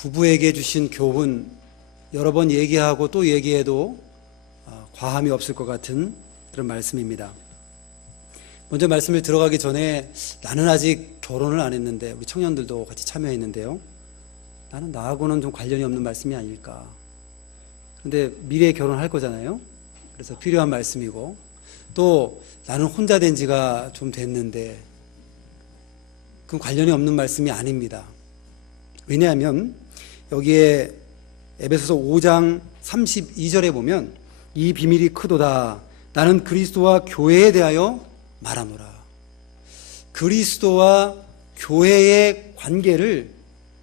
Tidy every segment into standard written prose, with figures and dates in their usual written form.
부부에게 주신 교훈 여러 번 얘기하고 또 얘기해도 과함이 없을 것 같은 그런 말씀입니다. 먼저 말씀을 들어가기 전에 나는 아직 결혼을 안 했는데, 우리 청년들도 같이 참여했는데요, 나는 나하고는 좀 관련이 없는 말씀이 아닐까. 그런데 미래에 결혼할 거잖아요. 그래서 필요한 말씀이고, 또 나는 혼자 된 지가 좀 됐는데, 그건 관련이 없는 말씀이 아닙니다. 왜냐하면 여기에 에베소서 5장 32절에 보면 이 비밀이 크도다. 나는 그리스도와 교회에 대하여 말하노라. 그리스도와 교회의 관계를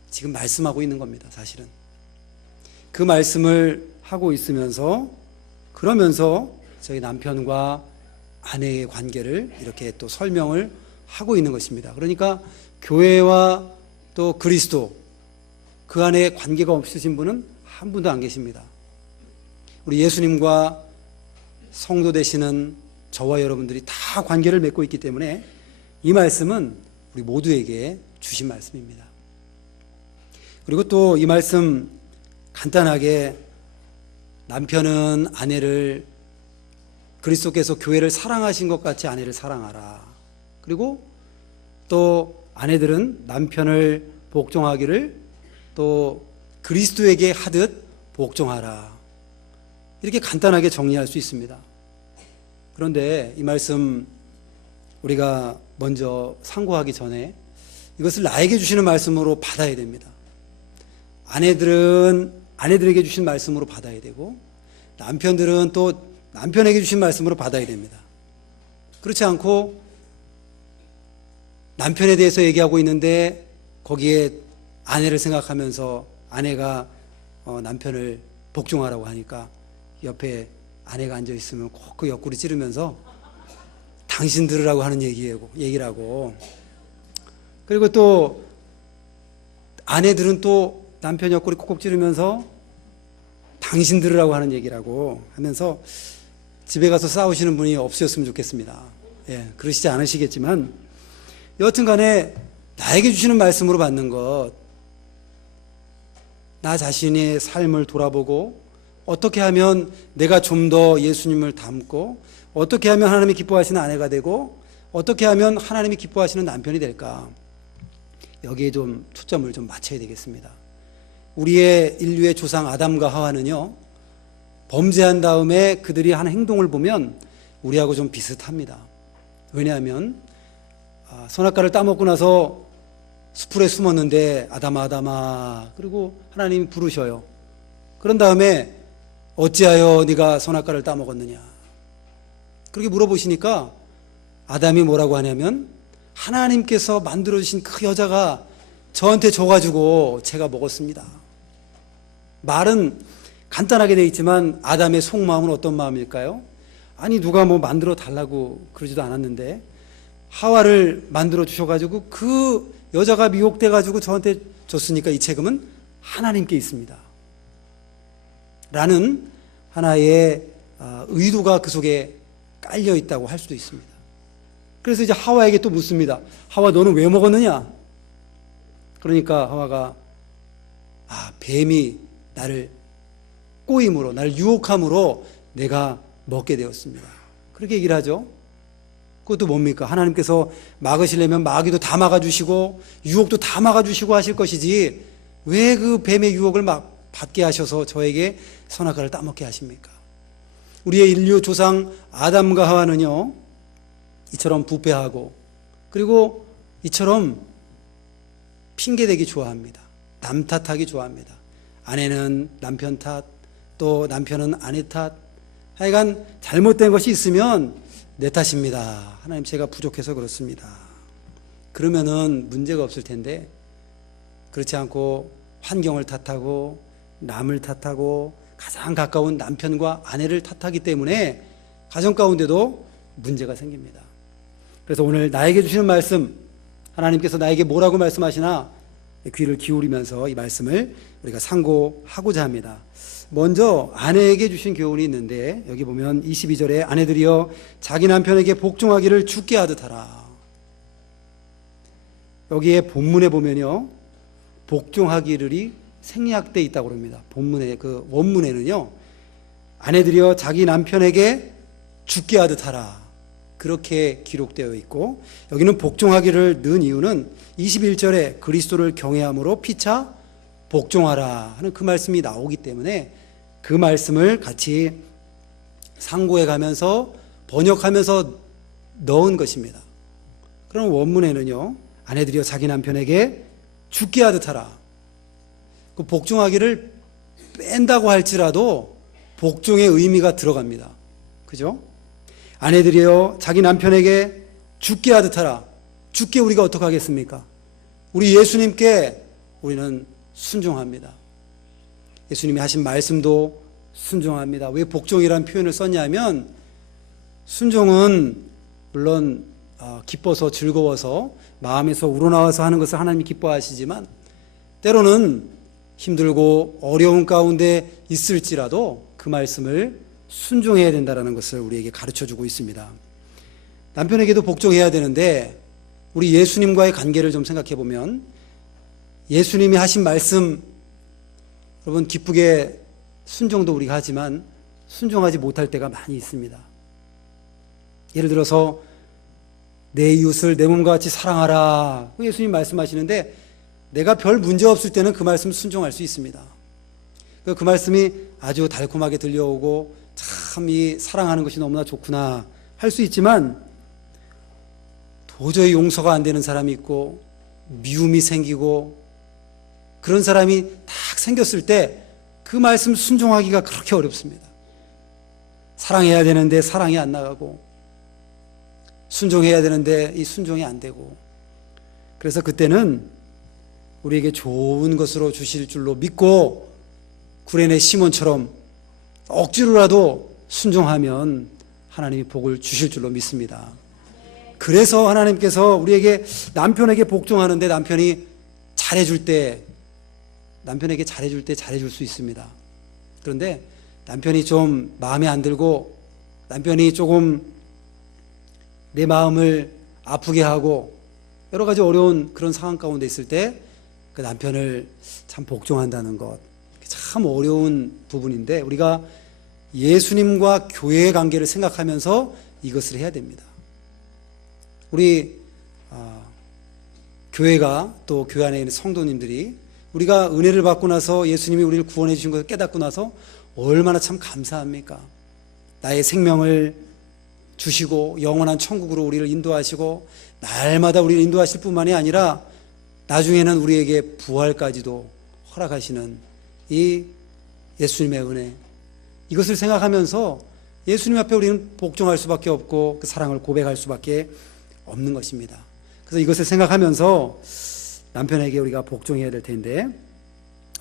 지금 말씀하고 있는 겁니다. 사실은 그 말씀을 하고 있으면서, 그러면서 저희 남편과 아내의 관계를 이렇게 또 설명을 하고 있는 것입니다. 그러니까 교회와 또 그리스도, 그 안에 관계가 없으신 분은 한 분도 안 계십니다. 우리 예수님과 성도 되시는 저와 여러분들이 다 관계를 맺고 있기 때문에 이 말씀은 우리 모두에게 주신 말씀입니다. 그리고 또 이 말씀 간단하게, 남편은 아내를 그리스도께서 교회를 사랑하신 것 같이 아내를 사랑하라. 그리고 또 아내들은 남편을 복종하기를 또 그리스도에게 하듯 복종하라. 이렇게 간단하게 정리할 수 있습니다. 그런데 이 말씀 우리가 먼저 상고하기 전에 이것을 나에게 주시는 말씀으로 받아야 됩니다. 아내들은 아내들에게 주신 말씀으로 받아야 되고, 남편들은 또 남편에게 주신 말씀으로 받아야 됩니다. 그렇지 않고 남편에 대해서 얘기하고 있는데 거기에 아내를 생각하면서 아내가 남편을 복종하라고 하니까 옆에 아내가 앉아있으면 꼭 그 옆구리 찌르면서 당신 들으라고 하는 얘기라고. 그리고 또 아내들은 또 남편 옆구리 콕콕 찌르면서 당신 들으라고 하는 얘기라고 하면서 집에 가서 싸우시는 분이 없으셨으면 좋겠습니다. 예, 그러시지 않으시겠지만 여하튼 간에 나에게 주시는 말씀으로 받는 것, 나 자신의 삶을 돌아보고 어떻게 하면 내가 좀 더 예수님을 닮고, 어떻게 하면 하나님이 기뻐하시는 아내가 되고, 어떻게 하면 하나님이 기뻐하시는 남편이 될까, 여기에 좀 초점을 좀 맞춰야 되겠습니다. 우리의 인류의 조상 아담과 하와는요, 범죄한 다음에 그들이 한 행동을 보면 우리하고 좀 비슷합니다. 왜냐하면 선악과를 따먹고 나서 수풀에 숨었는데 아담아 아담아, 그리고 하나님이 부르셔요. 그런 다음에 어찌하여 네가 선악과를 따먹었느냐, 그렇게 물어보시니까 아담이 뭐라고 하냐면, 하나님께서 만들어주신 그 여자가 저한테 줘가지고 제가 먹었습니다. 말은 간단하게 되어 있지만 아담의 속마음은 어떤 마음일까요? 아니, 누가 뭐 만들어 달라고 그러지도 않았는데 하와를 만들어 주셔가지고 그 여자가 미혹돼가지고 저한테 줬으니까 이 책임은 하나님께 있습니다. 라는 하나의 의도가 그 속에 깔려 있다고 할 수도 있습니다. 그래서 이제 하와에게 또 묻습니다. 하와, 너는 왜 먹었느냐? 그러니까 하와가 뱀이 나를 꼬임으로, 나를 유혹함으로 내가 먹게 되었습니다. 그렇게 얘기를 하죠. 그것도 뭡니까? 하나님께서 막으시려면 마귀도 다 막아주시고 유혹도 다 막아주시고 하실 것이지, 왜 그 뱀의 유혹을 받게 하셔서 저에게 선악과를 따먹게 하십니까? 우리의 인류 조상 아담과 하와는요, 이처럼 부패하고, 그리고 이처럼 핑계대기 좋아합니다. 남 탓하기 좋아합니다. 아내는 남편 탓, 또 남편은 아내 탓, 하여간 잘못된 것이 있으면 내 탓입니다. 하나님, 제가 부족해서 그렇습니다. 그러면은 문제가 없을 텐데, 그렇지 않고 환경을 탓하고 남을 탓하고 가장 가까운 남편과 아내를 탓하기 때문에 가정 가운데도 문제가 생깁니다. 그래서 오늘 나에게 주시는 말씀, 하나님께서 나에게 뭐라고 말씀하시나 귀를 기울이면서 이 말씀을 우리가 상고하고자 합니다. 먼저 아내에게 주신 교훈이 있는데, 여기 보면 22절에 아내들이여 자기 남편에게 복종하기를 주께 하듯 하라. 여기에 본문에 보면요, 복종하기를이 생략돼 있다고 합니다. 본문에 그 원문에는요. 아내들이여 자기 남편에게 죽게 하듯 하라. 그렇게 기록되어 있고 여기는 복종하기를 넣은 이유는 21절에 그리스도를 경외함으로 피차 복종하라 하는 그 말씀이 나오기 때문에 그 말씀을 같이 상고해 가면서 번역하면서 넣은 것입니다. 그럼 원문에는요. 아내들이여 자기 남편에게 죽게 하듯 하라. 그 복종하기를 뺀다고 할지라도 복종의 의미가 들어갑니다. 그죠? 아내들이여 자기 남편에게 죽게 하듯 하라. 죽게 우리가 어떻게 하겠습니까? 우리 예수님께 우리는 순종합니다. 예수님이 하신 말씀도 순종합니다. 왜 복종이라는 표현을 썼냐면 순종은 물론 기뻐서 즐거워서 마음에서 우러나와서 하는 것을 하나님이 기뻐하시지만 때로는 힘들고 어려운 가운데 있을지라도 그 말씀을 순종해야 된다는 것을 우리에게 가르쳐주고 있습니다. 남편에게도 복종해야 되는데 우리 예수님과의 관계를 좀 생각해 보면 예수님이 하신 말씀 여러분 기쁘게 순종도 우리가 하지만 순종하지 못할 때가 많이 있습니다. 예를 들어서 내 이웃을 내 몸과 같이 사랑하라 예수님 말씀하시는데 내가 별 문제 없을 때는 그 말씀 순종할 수 있습니다. 그 말씀이 아주 달콤하게 들려오고 참 이 사랑하는 것이 너무나 좋구나 할 수 있지만 도저히 용서가 안 되는 사람이 있고 미움이 생기고 그런 사람이 딱 생겼을 때 그 말씀 순종하기가 그렇게 어렵습니다. 사랑해야 되는데 사랑이 안 나가고 순종해야 되는데 이 순종이 안 되고 그래서 그때는 우리에게 좋은 것으로 주실 줄로 믿고 구레네 시몬처럼 억지로라도 순종하면 하나님이 복을 주실 줄로 믿습니다. 그래서 하나님께서 우리에게 남편에게 복종하는데 남편이 잘해줄 때 남편에게 잘해줄 때 잘해줄 수 있습니다. 그런데 남편이 좀 마음에 안 들고 남편이 조금 내 마음을 아프게 하고 여러 가지 어려운 그런 상황 가운데 있을 때 그 남편을 참 복종한다는 것 참 어려운 부분인데 우리가 예수님과 교회의 관계를 생각하면서 이것을 해야 됩니다. 우리 교회가 또 교회 안에 있는 성도님들이 우리가 은혜를 받고 나서 예수님이 우리를 구원해 주신 것을 깨닫고 나서 얼마나 참 감사합니까? 나의 생명을 주시고 영원한 천국으로 우리를 인도하시고 날마다 우리를 인도하실 뿐만이 아니라 나중에는 우리에게 부활까지도 허락하시는 이 예수님의 은혜 이것을 생각하면서 예수님 앞에 우리는 복종할 수밖에 없고 그 사랑을 고백할 수밖에 없는 것입니다. 그래서 이것을 생각하면서 남편에게 우리가 복종해야 될 텐데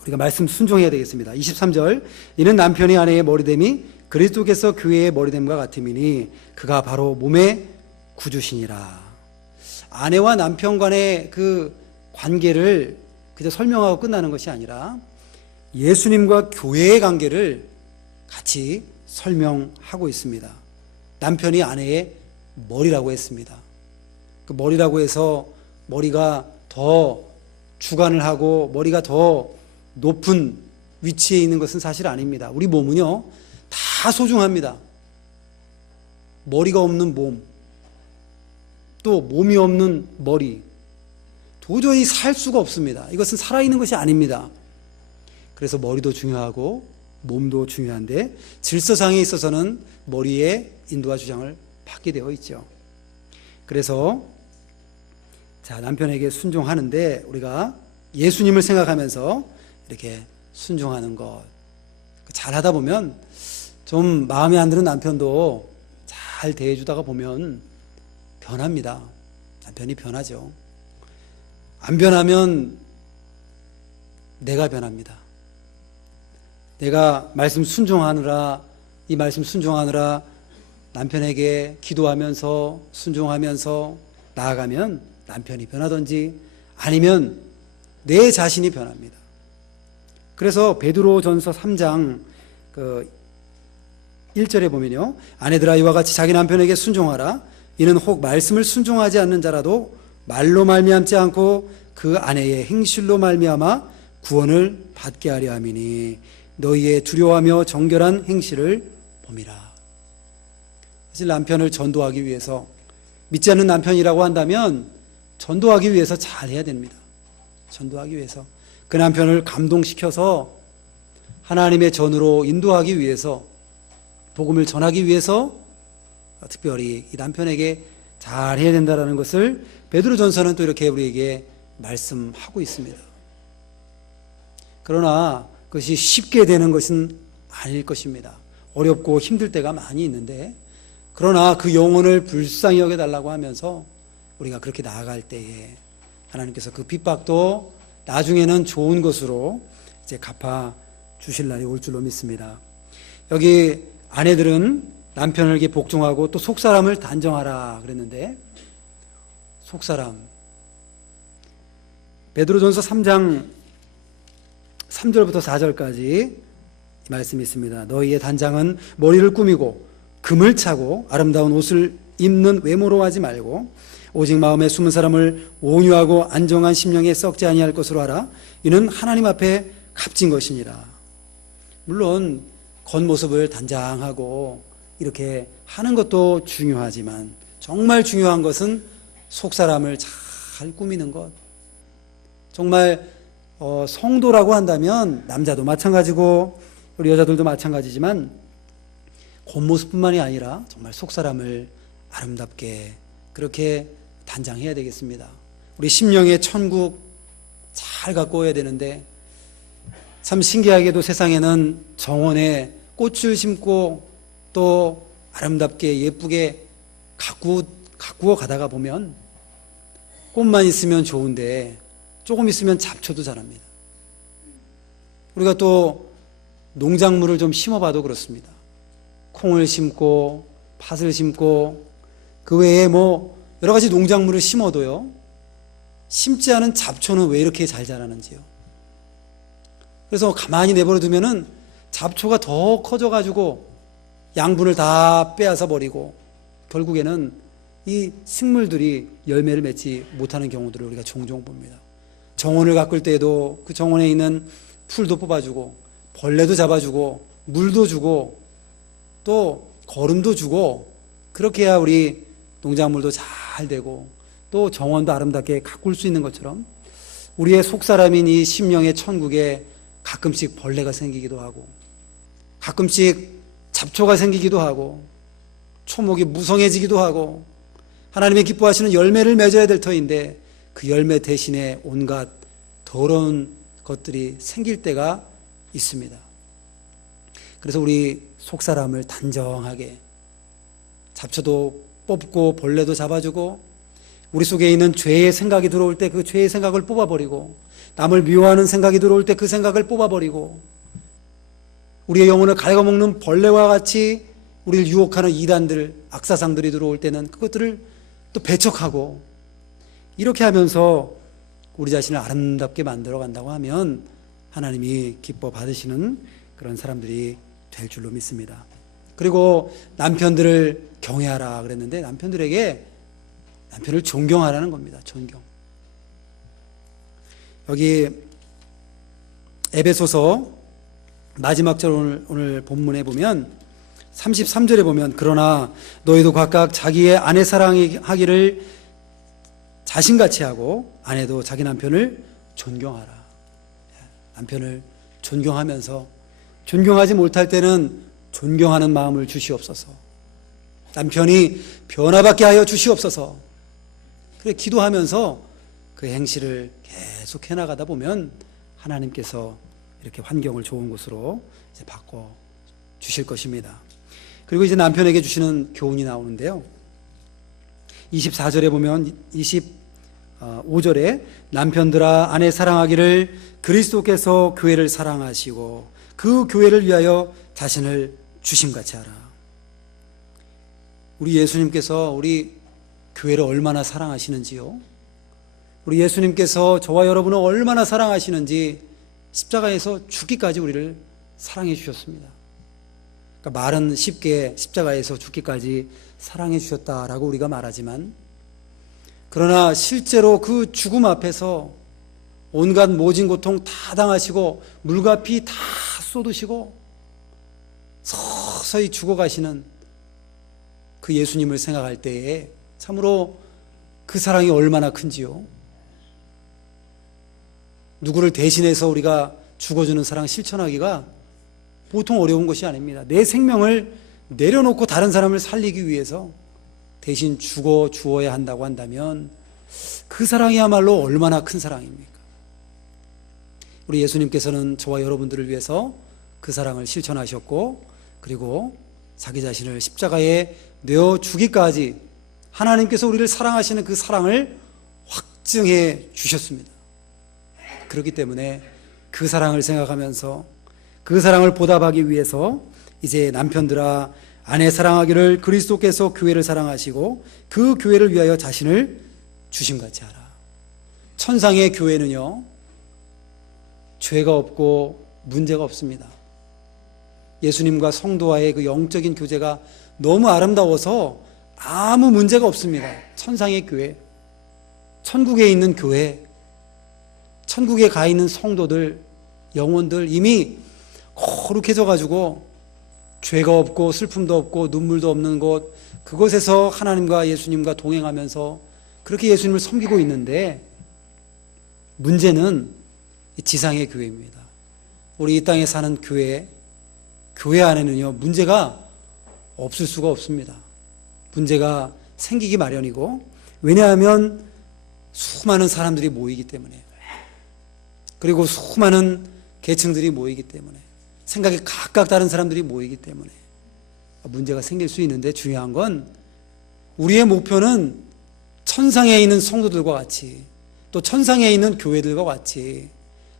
우리가 말씀 순종해야 되겠습니다. 23절 이는 남편이 아내의 머리됨이 그리스도께서 교회의 머리됨과 같음이니 그가 바로 몸의 구주시니라. 아내와 남편 간의 그 관계를 그저 설명하고 끝나는 것이 아니라 예수님과 교회의 관계를 같이 설명하고 있습니다. 남편이 아내의 머리라고 했습니다. 그 머리라고 해서 머리가 더 주관을 하고 머리가 더 높은 위치에 있는 것은 사실 아닙니다. 우리 몸은요 다 소중합니다. 머리가 없는 몸, 또 몸이 없는 머리 도저히 살 수가 없습니다. 이것은 살아있는 것이 아닙니다. 그래서 머리도 중요하고 몸도 중요한데 질서상에 있어서는 머리의 인도와 주장을 받게 되어 있죠. 그래서 자 남편에게 순종하는데 우리가 예수님을 생각하면서 이렇게 순종하는 것 잘하다 보면 좀 마음에 안 드는 남편도 잘 대해주다가 보면 변합니다. 남편이 변하죠. 안 변하면 내가 변합니다. 내가 말씀 순종하느라 이 말씀 순종하느라 남편에게 기도하면서 순종하면서 나아가면 남편이 변하든지 아니면 내 자신이 변합니다. 그래서 베드로전서 3장 1절에 보면요. 아내들아 이와 같이 자기 남편에게 순종하라. 이는 혹 말씀을 순종하지 않는 자라도 말로 말미암지 않고 그 아내의 행실로 말미암아 구원을 받게 하려 함이니 너희의 두려워하며 정결한 행실을 봄이라. 사실 남편을 전도하기 위해서, 믿지 않는 남편이라고 한다면 전도하기 위해서 잘 해야 됩니다. 전도하기 위해서, 그 남편을 감동시켜서 하나님의 전으로 인도하기 위해서, 복음을 전하기 위해서 특별히 이 남편에게 잘 해야 된다는 것을 베드로전서는 또 이렇게 우리에게 말씀하고 있습니다. 그러나 그것이 쉽게 되는 것은 아닐 것입니다. 어렵고 힘들 때가 많이 있는데, 그러나 그 영혼을 불쌍히 여겨달라고 하면서 우리가 그렇게 나아갈 때에 하나님께서 그 핍박도 나중에는 좋은 것으로 이제 갚아 주실 날이 올 줄로 믿습니다. 여기 아내들은 남편에게 복종하고 또 속사람을 단정하라 그랬는데, 속사람, 베드로전서 3장 3절부터 4절까지 말씀이 있습니다. 너희의 단장은 머리를 꾸미고 금을 차고 아름다운 옷을 입는 외모로 하지 말고 오직 마음에 숨은 사람을 온유하고 안정한 심령에 썩지 아니할 것으로 하라. 이는 하나님 앞에 값진 것이니라. 물론 겉모습을 단장하고 이렇게 하는 것도 중요하지만 정말 중요한 것은 속사람을 잘 꾸미는 것. 정말 성도라고 한다면 남자도 마찬가지고 우리 여자들도 마찬가지지만 겉모습뿐만이 아니라 정말 속사람을 아름답게 그렇게 단장해야 되겠습니다. 우리 심령의 천국 잘 갖고 오야 되는데, 참 신기하게도 세상에는 정원에 꽃을 심고 또 아름답게 예쁘게 가꾸어 가다가 보면 꽃만 있으면 좋은데 조금 있으면 잡초도 자랍니다. 우리가 또 농작물을 좀 심어봐도 그렇습니다. 콩을 심고 팥을 심고 그 외에 뭐 여러 가지 농작물을 심어도요, 심지 않은 잡초는 왜 이렇게 잘 자라는지요. 그래서 가만히 내버려 두면은 잡초가 더 커져가지고 양분을 다 빼앗아 버리고 결국에는 이 식물들이 열매를 맺지 못하는 경우들을 우리가 종종 봅니다. 정원을 가꿀 때에도 그 정원에 있는 풀도 뽑아주고 벌레도 잡아주고 물도 주고 또 거름도 주고, 그렇게 해야 우리 농작물도 잘 되고 또 정원도 아름답게 가꿀 수 있는 것처럼 우리의 속사람인 이 심령의 천국에 가끔씩 벌레가 생기기도 하고 가끔씩 잡초가 생기기도 하고 초목이 무성해지기도 하고 하나님의 기뻐하시는 열매를 맺어야 될 터인데 그 열매 대신에 온갖 더러운 것들이 생길 때가 있습니다. 그래서 우리 속사람을 단정하게, 잡초도 뽑고 벌레도 잡아주고 우리 속에 있는 죄의 생각이 들어올 때 그 죄의 생각을 뽑아버리고, 남을 미워하는 생각이 들어올 때 그 생각을 뽑아버리고, 우리의 영혼을 갉아먹는 벌레와 같이 우리를 유혹하는 이단들, 악사상들이 들어올 때는 그것들을 또 배척하고, 이렇게 하면서 우리 자신을 아름답게 만들어 간다고 하면 하나님이 기뻐 받으시는 그런 사람들이 될 줄로 믿습니다. 그리고 남편들을 경외하라 그랬는데, 남편들에게 남편을 존경하라는 겁니다. 존경. 여기 에베소서 마지막 절 오늘 본문에 보면 33절에 보면, 그러나 너희도 각각 자기의 아내 사랑하기를 자신같이 하고 아내도 자기 남편을 존경하라. 남편을 존경하면서, 존경하지 못할 때는 존경하는 마음을 주시옵소서. 남편이 변화받게 하여 주시옵소서. 그래 기도하면서 그 행실을 계속 해나가다 보면 하나님께서 이렇게 환경을 좋은 곳으로 이제 바꿔 주실 것입니다. 그리고 이제 남편에게 주시는 교훈이 나오는데요. 24절에 보면 25절에 남편들아 아내 사랑하기를 그리스도께서 교회를 사랑하시고 그 교회를 위하여 자신을 주심같이 하라. 우리 예수님께서 우리 교회를 얼마나 사랑하시는지요. 우리 예수님께서 저와 여러분을 얼마나 사랑하시는지 십자가에서 죽기까지 우리를 사랑해 주셨습니다. 그러니까 말은 쉽게 십자가에서 죽기까지 사랑해 주셨다라고 우리가 말하지만, 그러나 실제로 그 죽음 앞에서 온갖 모진 고통 다 당하시고 물과 피 다 쏟으시고 서서히 죽어가시는 그 예수님을 생각할 때에 참으로 그 사랑이 얼마나 큰지요. 누구를 대신해서 우리가 죽어주는 사랑 실천하기가 보통 어려운 것이 아닙니다. 내 생명을 내려놓고 다른 사람을 살리기 위해서 대신 죽어 주어야 한다고 한다면 그 사랑이야말로 얼마나 큰 사랑입니까? 우리 예수님께서는 저와 여러분들을 위해서 그 사랑을 실천하셨고, 그리고 자기 자신을 십자가에 내어 주기까지 하나님께서 우리를 사랑하시는 그 사랑을 확증해 주셨습니다. 그렇기 때문에 그 사랑을 생각하면서 그 사랑을 보답하기 위해서 이제 남편들아 아내 사랑하기를 그리스도께서 교회를 사랑하시고 그 교회를 위하여 자신을 주심같이 하라. 천상의 교회는요, 죄가 없고 문제가 없습니다. 예수님과 성도와의 그 영적인 교제가 너무 아름다워서 아무 문제가 없습니다. 천상의 교회, 천국에 있는 교회, 천국에 가 있는 성도들, 영혼들 이미 거룩해져 가지고 죄가 없고 슬픔도 없고 눈물도 없는 곳, 그곳에서 하나님과 예수님과 동행하면서 그렇게 예수님을 섬기고 있는데, 문제는 지상의 교회입니다. 우리 이 땅에 사는 교회 안에는요, 문제가 없을 수가 없습니다. 문제가 생기기 마련이고, 왜냐하면 수많은 사람들이 모이기 때문에, 그리고 수많은 계층들이 모이기 때문에, 생각이 각각 다른 사람들이 모이기 때문에 문제가 생길 수 있는데, 중요한 건 우리의 목표는 천상에 있는 성도들과 같이, 또 천상에 있는 교회들과 같이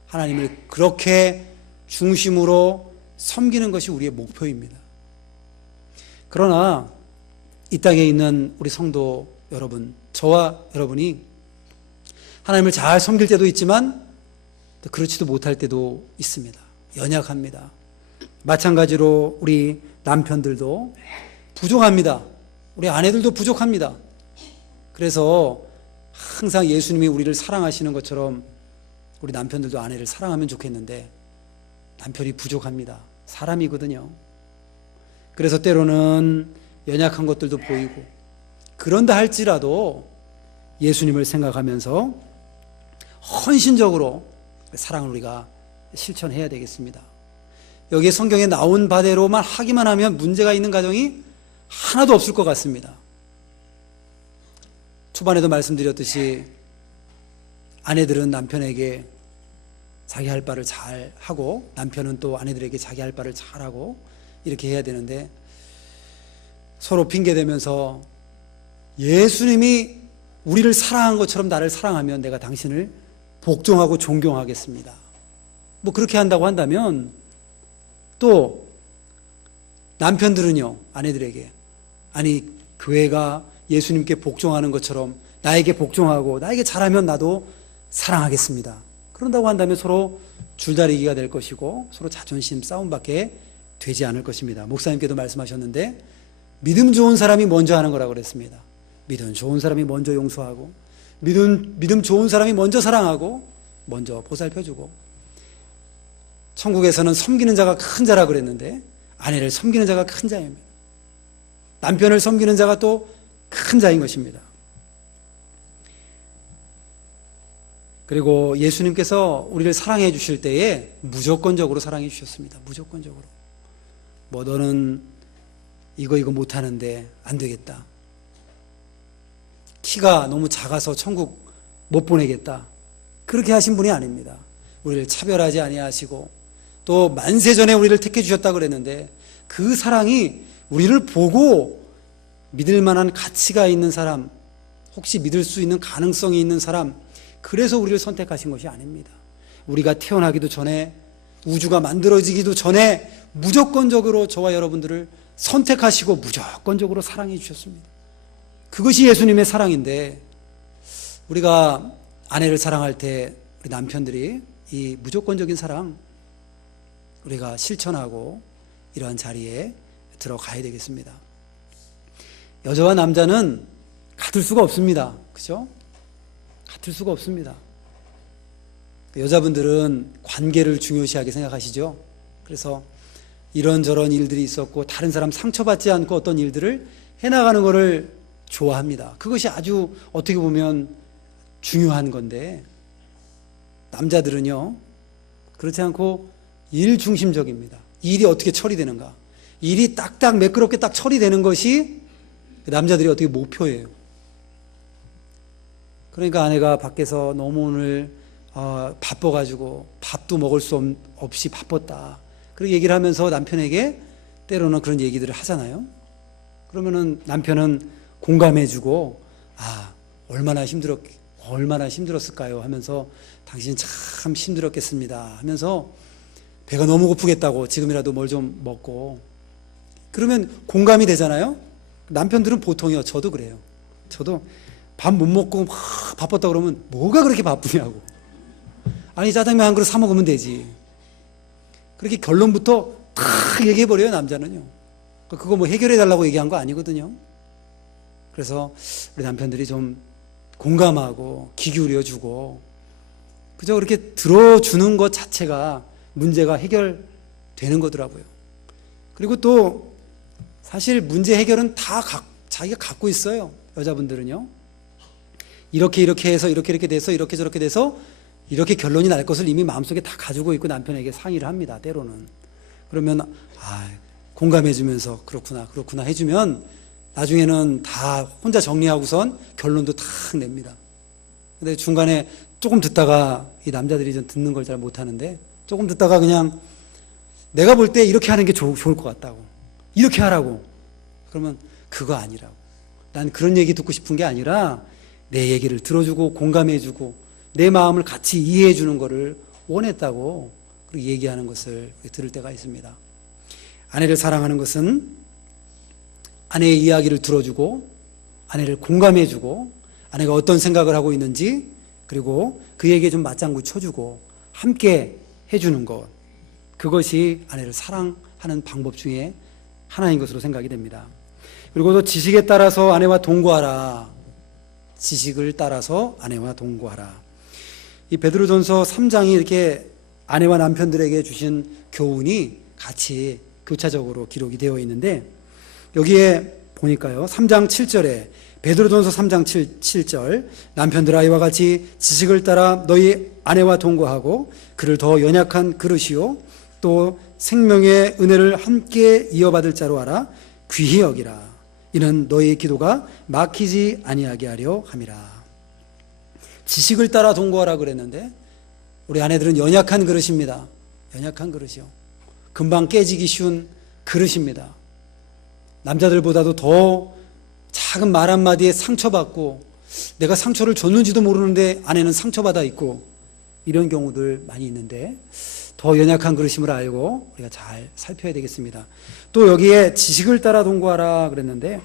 하나님을 그렇게 중심으로 섬기는 것이 우리의 목표입니다. 그러나 이 땅에 있는 우리 성도 여러분, 저와 여러분이 하나님을 잘 섬길 때도 있지만 또 그렇지도 못할 때도 있습니다. 연약합니다. 마찬가지로 우리 남편들도 부족합니다. 우리 아내들도 부족합니다. 그래서 항상 예수님이 우리를 사랑하시는 것처럼 우리 남편들도 아내를 사랑하면 좋겠는데 남편이 부족합니다. 사람이거든요. 그래서 때로는 연약한 것들도 보이고, 그런다 할지라도 예수님을 생각하면서 헌신적으로 사랑을 우리가 실천해야 되겠습니다. 여기에 성경에 나온 바대로만 하기만 하면 문제가 있는 가정이 하나도 없을 것 같습니다. 초반에도 말씀드렸듯이 아내들은 남편에게 자기 할 바를 잘 하고, 남편은 또 아내들에게 자기 할 바를 잘 하고, 이렇게 해야 되는데 서로 핑계대면서 예수님이 우리를 사랑한 것처럼 나를 사랑하면 내가 당신을 복종하고 존경하겠습니다. 뭐 그렇게 한다고 한다면, 또 남편들은요, 아내들에게 아니 교회가 예수님께 복종하는 것처럼 나에게 복종하고 나에게 잘하면 나도 사랑하겠습니다. 그런다고 한다면 서로 줄다리기가 될 것이고 서로 자존심 싸움밖에 되지 않을 것입니다. 목사님께도 말씀하셨는데 믿음 좋은 사람이 먼저 하는 거라고 그랬습니다. 믿음 좋은 사람이 먼저 용서하고, 믿음 좋은 사람이 먼저 사랑하고 먼저 보살펴주고, 천국에서는 섬기는 자가 큰 자라고 그랬는데 아내를 섬기는 자가 큰 자입니다. 남편을 섬기는 자가 또 큰 자인 것입니다. 그리고 예수님께서 우리를 사랑해 주실 때에 무조건적으로 사랑해 주셨습니다. 무조건적으로. 뭐 너는 이거 못하는데 안 되겠다. 키가 너무 작아서 천국 못 보내겠다. 그렇게 하신 분이 아닙니다. 우리를 차별하지 아니하시고 또 만세전에 우리를 택해 주셨다 그랬는데, 그 사랑이 우리를 보고 믿을 만한 가치가 있는 사람, 혹시 믿을 수 있는 가능성이 있는 사람, 그래서 우리를 선택하신 것이 아닙니다. 우리가 태어나기도 전에, 우주가 만들어지기도 전에 무조건적으로 저와 여러분들을 선택하시고 무조건적으로 사랑해 주셨습니다. 그것이 예수님의 사랑인데, 우리가 아내를 사랑할 때 우리 남편들이 이 무조건적인 사랑 우리가 실천하고 이러한 자리에 들어가야 되겠습니다. 여자와 남자는 같을 수가 없습니다. 그죠? 같을 수가 없습니다. 여자분들은 관계를 중요시하게 생각하시죠. 그래서 이런저런 일들이 있었고 다른 사람 상처받지 않고 어떤 일들을 해나가는 것을 좋아합니다. 그것이 아주 어떻게 보면 중요한 건데, 남자들은요 그렇지 않고 일 중심적입니다. 일이 어떻게 처리되는가, 일이 딱딱 매끄럽게 딱 처리되는 것이 남자들이 어떻게 목표예요. 그러니까 아내가 밖에서 너무 오늘 바빠가지고 밥도 먹을 수 없이 바빴다, 그렇게 얘기를 하면서 남편에게 때로는 그런 얘기들을 하잖아요. 그러면은 남편은 공감해주고, 얼마나 힘들었을까요 하면서 당신 참 힘들었겠습니다 하면서 배가 너무 고프겠다고 지금이라도 뭘 좀 먹고, 그러면 공감이 되잖아요. 남편들은 보통이요, 저도 그래요. 저도 밥 못 먹고 막 바빴다 그러면 뭐가 그렇게 바쁘냐고, 아니 짜장면 한 그릇 사 먹으면 되지, 그렇게 결론부터 다 얘기해버려요 남자는요. 그거 뭐 해결해달라고 얘기한 거 아니거든요. 그래서 우리 남편들이 좀 공감하고 귀 기울여주고 그저 그렇게 들어주는 것 자체가 문제가 해결되는 거더라고요. 그리고 또 사실 문제 해결은 다 자기가 갖고 있어요. 여자분들은요, 이렇게 해서 이렇게 돼서 이렇게 저렇게 돼서 이렇게 결론이 날 것을 이미 마음속에 다 가지고 있고 남편에게 상의를 합니다. 때로는. 그러면 공감해주면서 그렇구나 해주면 나중에는 다 혼자 정리하고선 결론도 탁 냅니다. 근데 중간에 조금 듣다가, 이 남자들이 좀 듣는 걸 잘 못하는데, 조금 듣다가 그냥 내가 볼 때 이렇게 하는 게 좋을 것 같다고, 이렇게 하라고, 그러면 그거 아니라고, 난 그런 얘기 듣고 싶은 게 아니라 내 얘기를 들어주고 공감해주고 내 마음을 같이 이해해주는 것을 원했다고 그렇게 얘기하는 것을 들을 때가 있습니다. 아내를 사랑하는 것은 아내의 이야기를 들어주고 아내를 공감해주고 아내가 어떤 생각을 하고 있는지, 그리고 그에게 좀 맞장구 쳐주고 함께 해주는 것, 그것이 아내를 사랑하는 방법 중에 하나인 것으로 생각이 됩니다. 그리고 또 지식에 따라서 아내와 동거하라. 지식을 따라서 아내와 동거하라. 이 베드로전서 3장이 이렇게 아내와 남편들에게 주신 교훈이 같이 교차적으로 기록이 되어 있는데, 여기에 보니까요 3장 7절에 베드로전서 3장 7절 남편들아 이와 같이 지식을 따라 너희 아내와 동거하고 그를 더 연약한 그릇이요 또 생명의 은혜를 함께 이어받을 자로 알아 귀히 여기라. 이는 너희의 기도가 막히지 아니하게 하려 함이라. 지식을 따라 동거하라 그랬는데 우리 아내들은 연약한 그릇입니다. 연약한 그릇이요, 금방 깨지기 쉬운 그릇입니다. 남자들보다도 더 작은 말 한마디에 상처받고, 내가 상처를 줬는지도 모르는데 아내는 상처받아 있고, 이런 경우들 많이 있는데 더 연약한 그릇임을 알고 우리가 잘 살펴야 되겠습니다. 또 여기에 지식을 따라 동거하라 그랬는데,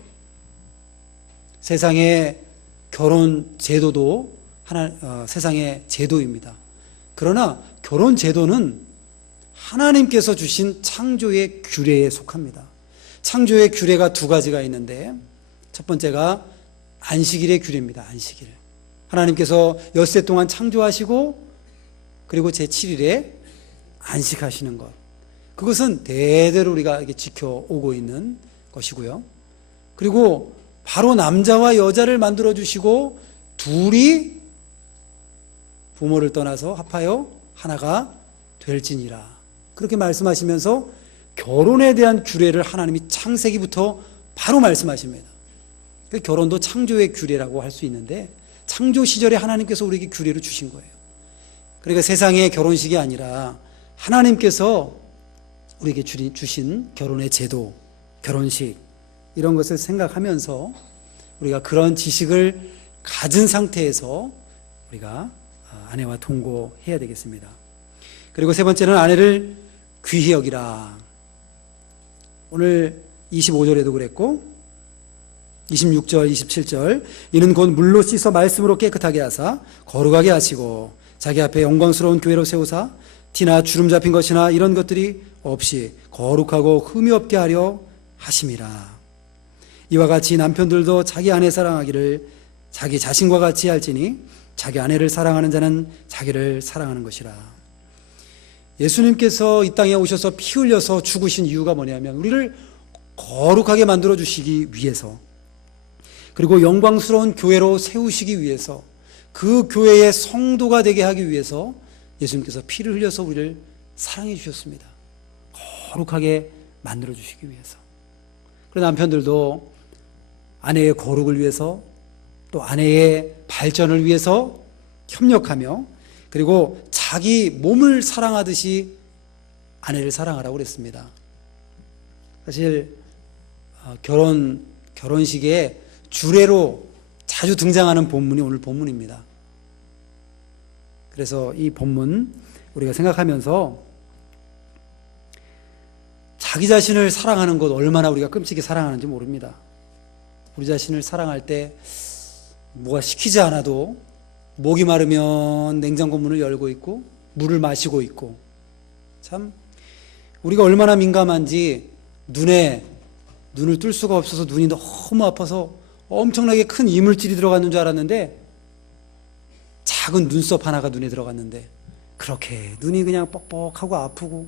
세상의 결혼 제도도 세상의 제도입니다. 그러나 결혼 제도는 하나님께서 주신 창조의 규례에 속합니다. 창조의 규례가 두 가지가 있는데, 첫 번째가 안식일의 규례입니다. 안식일. 하나님께서 엿새 동안 창조하시고 그리고 제7일에 안식하시는 것, 그것은 대대로 우리가 이렇게 지켜오고 있는 것이고요. 그리고 바로 남자와 여자를 만들어 주시고 둘이 부모를 떠나서 합하여 하나가 될지니라, 그렇게 말씀하시면서 결혼에 대한 규례를 하나님이 창세기부터 바로 말씀하십니다. 결혼도 창조의 규례라고 할 수 있는데, 창조 시절에 하나님께서 우리에게 규례를 주신 거예요. 그러니까 세상의 결혼식이 아니라 하나님께서 우리에게 주신 결혼의 제도, 결혼식, 이런 것을 생각하면서 우리가 그런 지식을 가진 상태에서 우리가 아내와 동거해야 되겠습니다. 그리고 세 번째는 아내를 귀히 여기라. 오늘 25절에도 그랬고 26절, 27절 이는 곧 물로 씻어 말씀으로 깨끗하게 하사 거룩하게 하시고 자기 앞에 영광스러운 교회로 세우사 티나 주름 잡힌 것이나 이런 것들이 없이 거룩하고 흠이 없게 하려 하심이라. 이와 같이 남편들도 자기 아내 사랑하기를 자기 자신과 같이 할지니 자기 아내를 사랑하는 자는 자기를 사랑하는 것이라. 예수님께서 이 땅에 오셔서 피 흘려서 죽으신 이유가 뭐냐면 우리를 거룩하게 만들어 주시기 위해서, 그리고 영광스러운 교회로 세우시기 위해서, 그 교회의 성도가 되게 하기 위해서 예수님께서 피를 흘려서 우리를 사랑해 주셨습니다. 거룩하게 만들어 주시기 위해서. 그리고 남편들도 아내의 거룩을 위해서, 또 아내의 발전을 위해서 협력하며, 그리고 자기 몸을 사랑하듯이 아내를 사랑하라고 그랬습니다. 사실 결혼식에 주례로 자주 등장하는 본문이 오늘 본문입니다. 그래서 이 본문 우리가 생각하면서 자기 자신을 사랑하는 것 얼마나 우리가 끔찍이 사랑하는지 모릅니다. 우리 자신을 사랑할 때 뭐가 시키지 않아도 목이 마르면 냉장고 문을 열고 있고 물을 마시고 있고, 참 우리가 얼마나 민감한지 눈을 뜰 수가 없어서 눈이 너무 아파서 엄청나게 큰 이물질이 들어갔는 줄 알았는데 작은 눈썹 하나가 눈에 들어갔는데 그렇게 눈이 그냥 뻑뻑하고 아프고,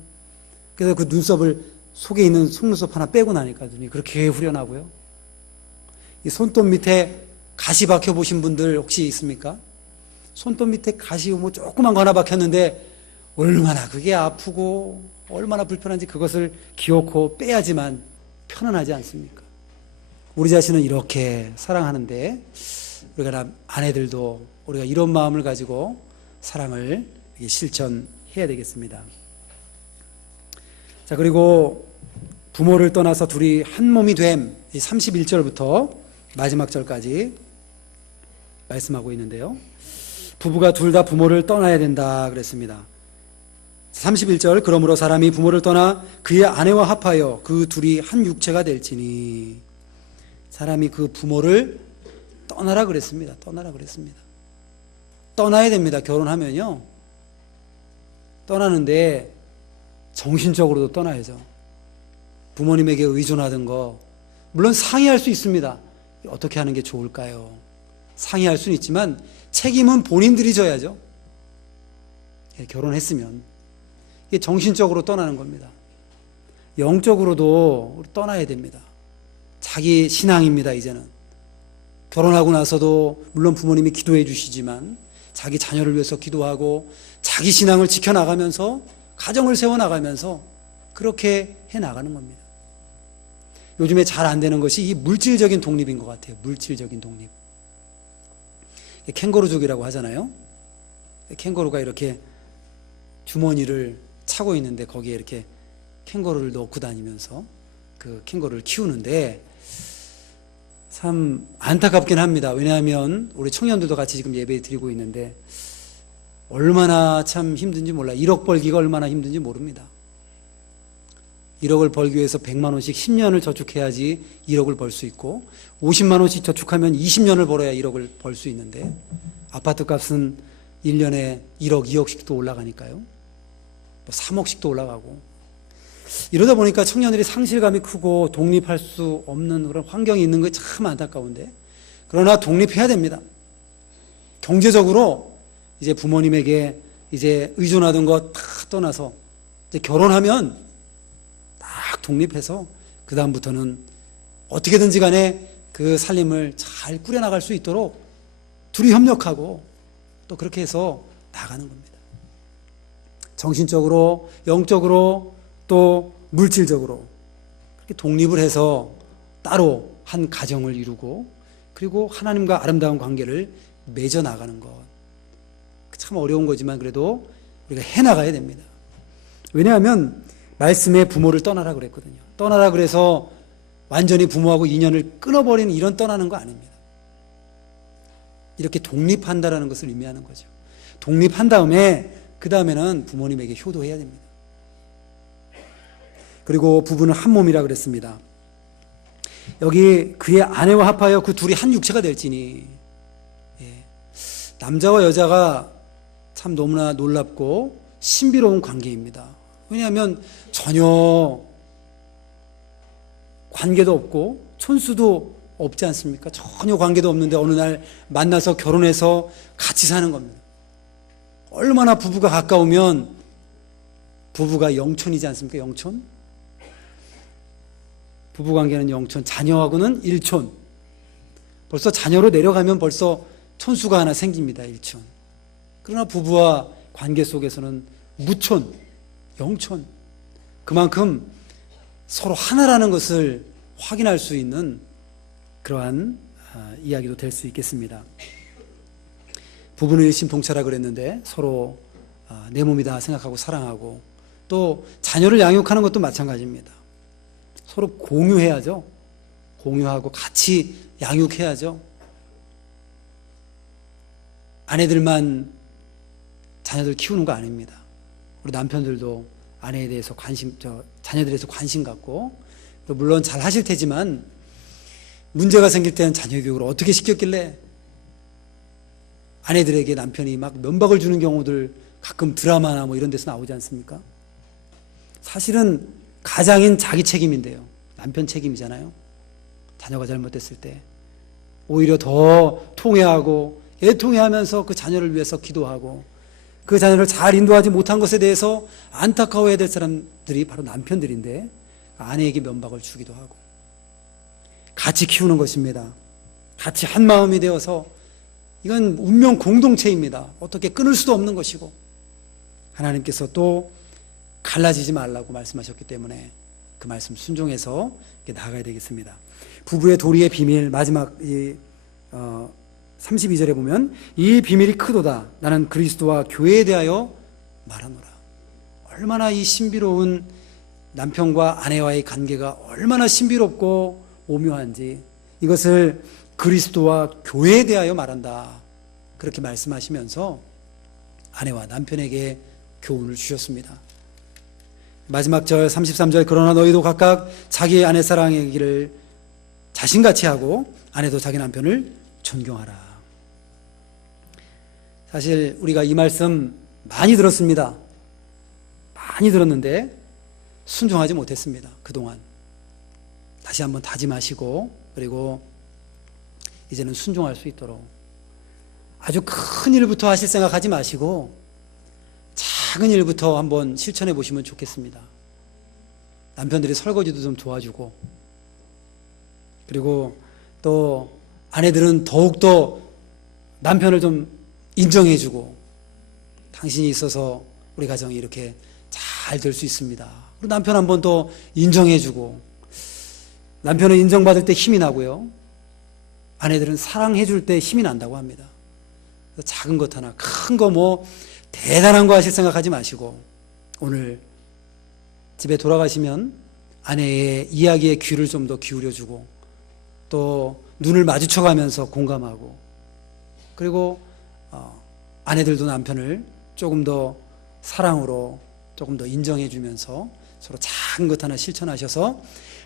그래서 그 눈썹을 속에 있는 속눈썹 하나 빼고 나니까 눈이 그렇게 후련하고요. 이 손톱 밑에 가시 박혀 보신 분들 혹시 있습니까? 손톱 밑에 가시 뭐 조그만 거 하나 박혔는데 얼마나 그게 아프고 얼마나 불편한지 그것을 기어코 빼야지만 편안하지 않습니까? 우리 자신은 이렇게 사랑하는데 우리가 아내들도 우리가 이런 마음을 가지고 사랑을 실천해야 되겠습니다. 자, 그리고 부모를 떠나서 둘이 한 몸이 됨, 31절부터 마지막 절까지 말씀하고 있는데요. 부부가 둘 다 부모를 떠나야 된다 그랬습니다. 31절, 그러므로 사람이 부모를 떠나 그의 아내와 합하여 그 둘이 한 육체가 될지니. 사람이 그 부모를 떠나라 그랬습니다. 떠나라 그랬습니다. 떠나야 됩니다. 결혼하면요. 떠나는데 정신적으로도 떠나야죠. 부모님에게 의존하던 거 물론 상의할 수 있습니다. 어떻게 하는 게 좋을까요? 상의할 수는 있지만 책임은 본인들이 져야죠. 결혼했으면. 이게 정신적으로 떠나는 겁니다. 영적으로도 떠나야 됩니다. 자기 신앙입니다. 이제는 결혼하고 나서도 물론 부모님이 기도해 주시지만 자기 자녀를 위해서 기도하고 자기 신앙을 지켜나가면서 가정을 세워나가면서 그렇게 해나가는 겁니다. 요즘에 잘 안 되는 것이 이 물질적인 독립인 것 같아요. 물질적인 독립. 캥거루족이라고 하잖아요. 캥거루가 이렇게 주머니를 차고 있는데 거기에 이렇게 캥거루를 넣고 다니면서 그 캥거루를 키우는데 참 안타깝긴 합니다. 왜냐하면 우리 청년들도 같이 지금 예배 드리고 있는데 얼마나 참 힘든지 몰라요. 1억 벌기가 얼마나 힘든지 모릅니다. 1억을 벌기 위해서 100만 원씩 10년을 저축해야지 1억을 벌 수 있고 50만 원씩 저축하면 20년을 벌어야 1억을 벌 수 있는데 아파트 값은 1년에 1억, 2억씩도 올라가니까요. 3억씩도 올라가고 이러다 보니까 청년들이 상실감이 크고 독립할 수 없는 그런 환경이 있는 게 참 안타까운데, 그러나 독립해야 됩니다. 경제적으로 이제 부모님에게 이제 의존하던 거 다 떠나서 이제 결혼하면 딱 독립해서 그 다음부터는 어떻게든지 간에 그 살림을 잘 꾸려나갈 수 있도록 둘이 협력하고 또 그렇게 해서 나가는 겁니다. 정신적으로, 영적으로, 또 물질적으로 그렇게 독립을 해서 따로 한 가정을 이루고 그리고 하나님과 아름다운 관계를 맺어 나가는 것. 참 어려운 거지만 그래도 우리가 해나가야 됩니다. 왜냐하면 말씀에 부모를 떠나라 그랬거든요. 떠나라 그래서 완전히 부모하고 인연을 끊어버리는 이런 떠나는 거 아닙니다. 이렇게 독립한다라는 것을 의미하는 거죠. 독립한 다음에 그 다음에는 부모님에게 효도해야 됩니다. 그리고 부부는 한 몸이라 그랬습니다. 여기 그의 아내와 합하여 그 둘이 한 육체가 될지니. 남자와 여자가 참 너무나 놀랍고 신비로운 관계입니다. 왜냐하면 전혀 관계도 없고 촌수도 없지 않습니까? 전혀 관계도 없는데 어느 날 만나서 결혼해서 같이 사는 겁니다. 얼마나 부부가 가까우면 부부가 영촌이지 않습니까? 영촌? 부부관계는 영촌, 자녀하고는 일촌. 벌써 자녀로 내려가면 벌써 촌수가 하나 생깁니다. 일촌. 그러나 부부와 관계 속에서는 무촌, 영촌. 그만큼 서로 하나라는 것을 확인할 수 있는 그러한 이야기도 될 수 있겠습니다. 부부는 일심동체라 그랬는데 서로 내 몸이다 생각하고 사랑하고, 또 자녀를 양육하는 것도 마찬가지입니다. 서로 공유해야죠. 공유하고 같이 양육해야죠. 아내들만 자녀들 키우는 거 아닙니다. 우리 남편들도 아내에 대해서 자녀들에 대해서 관심 갖고, 물론 잘 하실 테지만 문제가 생길 때는 자녀 교육을 어떻게 시켰길래 아내들에게 남편이 막 면박을 주는 경우들 가끔 드라마나 뭐 이런 데서 나오지 않습니까? 사실은 가장인 자기 책임인데요. 남편 책임이잖아요. 자녀가 잘못됐을 때 오히려 더 통회하고 애통해하면서 그 자녀를 위해서 기도하고, 그 자녀를 잘 인도하지 못한 것에 대해서 안타까워해야 될 사람들이 바로 남편들인데 아내에게 면박을 주기도 하고, 같이 키우는 것입니다. 같이 한 마음이 되어서, 이건 운명 공동체입니다. 어떻게 끊을 수도 없는 것이고, 하나님께서 또 갈라지지 말라고 말씀하셨기 때문에 그 말씀 순종해서 나아가야 되겠습니다. 부부의 도리의 비밀, 마지막 32절에 보면 이 비밀이 크도다. 나는 그리스도와 교회에 대하여 말하노라. 얼마나 이 신비로운 남편과 아내와의 관계가 얼마나 신비롭고 오묘한지, 이것을 그리스도와 교회에 대하여 말한다. 그렇게 말씀하시면서 아내와 남편에게 교훈을 주셨습니다. 마지막 절 33절, 그러나 너희도 각각 자기 아내 사랑하기를 자신같이 하고 아내도 자기 남편을 존경하라. 사실 우리가 이 말씀 많이 들었습니다. 많이 들었는데 순종하지 못했습니다. 그동안. 다시 한번 다짐하시고, 그리고 이제는 순종할 수 있도록 아주 큰 일부터 하실 생각하지 마시고 작은 일부터 한번 실천해 보시면 좋겠습니다. 남편들이 설거지도 좀 도와주고, 그리고 또 아내들은 더욱더 남편을 좀 인정해주고, 당신이 있어서 우리 가정이 이렇게 잘 될 수 있습니다. 그리고 남편 한번 더 인정해주고, 남편은 인정받을 때 힘이 나고요, 아내들은 사랑해줄 때 힘이 난다고 합니다. 작은 것 하나, 큰 거 뭐 대단한 거 하실 생각하지 마시고, 오늘 집에 돌아가시면 아내의 이야기에 귀를 좀 더 기울여주고, 또 눈을 마주쳐가면서 공감하고, 그리고 아내들도 남편을 조금 더 사랑으로 조금 더 인정해주면서 서로 작은 것 하나 실천하셔서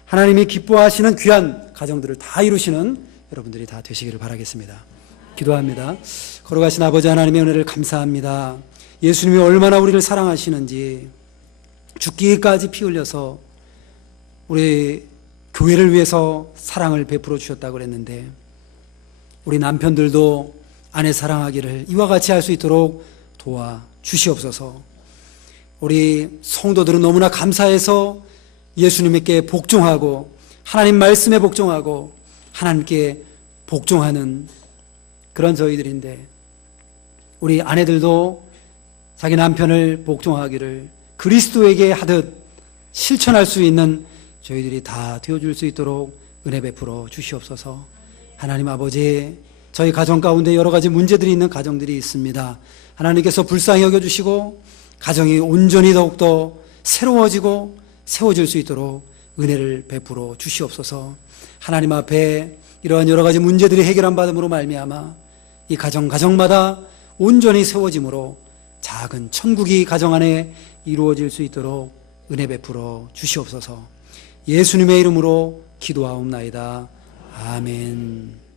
하나님이 기뻐하시는 귀한 가정들을 다 이루시는 여러분들이 다 되시기를 바라겠습니다. 기도합니다. 걸어가신 아버지 하나님의 은혜를 감사합니다. 예수님이 얼마나 우리를 사랑하시는지, 죽기까지 피 흘려서 우리 교회를 위해서 사랑을 베풀어 주셨다고 그랬는데, 우리 남편들도 아내 사랑하기를 이와 같이 할 수 있도록 도와 주시옵소서. 우리 성도들은 너무나 감사해서 예수님께 복종하고, 하나님 말씀에 복종하고, 하나님께 복종하는 그런 저희들인데, 우리 아내들도 자기 남편을 복종하기를 그리스도에게 하듯 실천할 수 있는 저희들이 다 되어줄 수 있도록 은혜 베풀어 주시옵소서. 하나님 아버지, 저희 가정 가운데 여러 가지 문제들이 있는 가정들이 있습니다. 하나님께서 불쌍히 여겨주시고 가정이 온전히 더욱더 새로워지고 세워질 수 있도록 은혜를 베풀어 주시옵소서. 하나님 앞에 이러한 여러 가지 문제들이 해결한 받음으로 말미암아 이 가정마다 온전히 세워짐으로 작은 천국이 가정 안에 이루어질 수 있도록 은혜 베풀어 주시옵소서. 예수님의 이름으로 기도하옵나이다. 아멘.